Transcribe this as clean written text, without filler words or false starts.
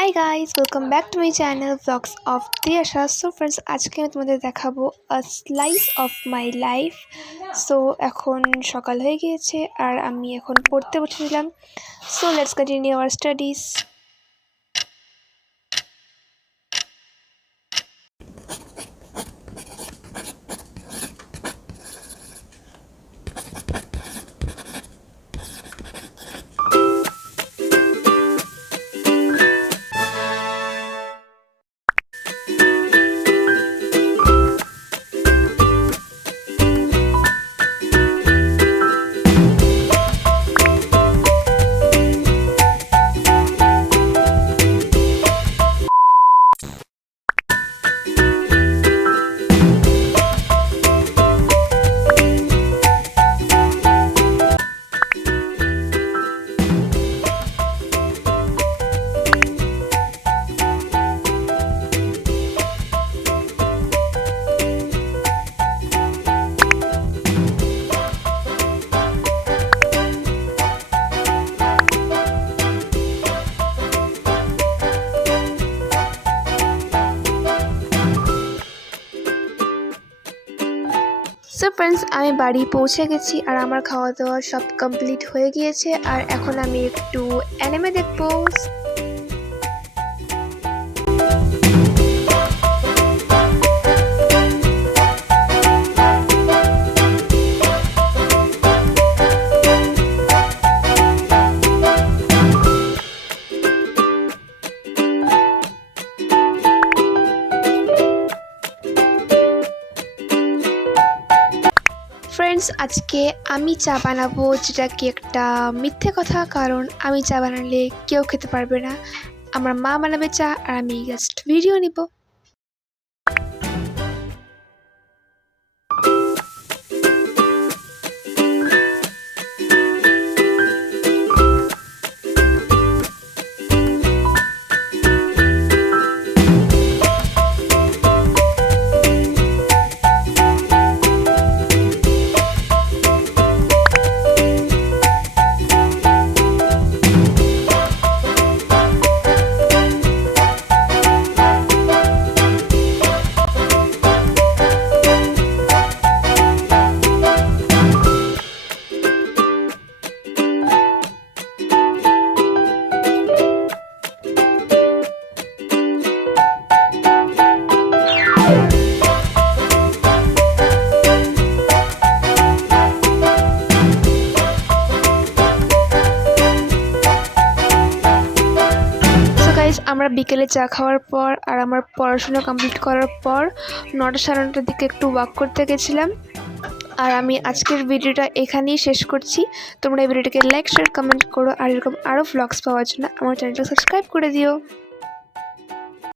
Hi guys, welcome back to my channel Vlogs of Tiyasha. So friends, আজকে আমি তোমাদের দেখাবো a slice of my life. So এখন সকাল হয়ে গিয়েছে আর আমি এখন পড়তে বসেছিলাম. So let's continue our studies. So friends, আমি বাড়ি পৌঁছে গেছি আর আমার খাওয়া দাওয়া সব কমপ্লিট হয়ে গিয়েছে আর এখন আমি একটু অ্যানিমে দেখবো. ফ্রেন্ডস, আজকে আমি চা বানাবো, যেটা কি একটা মিথ্যে কথা, কারণ আমি চা বানালে কেউ খেতে পারবে না. আমার মা বানাবে চা আর আমি জাস্ট ভিডিও নিব. আমরা বিকেলে চা খাওয়ার পর আর আমার পড়াশোনা কমপ্লিট করার পর 9টা সাড়ে 9টার দিকে একটু ওয়াক করতে গেছিলাম. আর আমি আজকের ভিডিওটা এখানেই শেষ করছি. তোমরা এই ভিডিওটাকে লাইক শেয়ার কমেন্ট করো আর এরকম আরও ভ্লগস পাওয়ার জন্য আমার চ্যানেলটা সাবস্ক্রাইব করে দিও.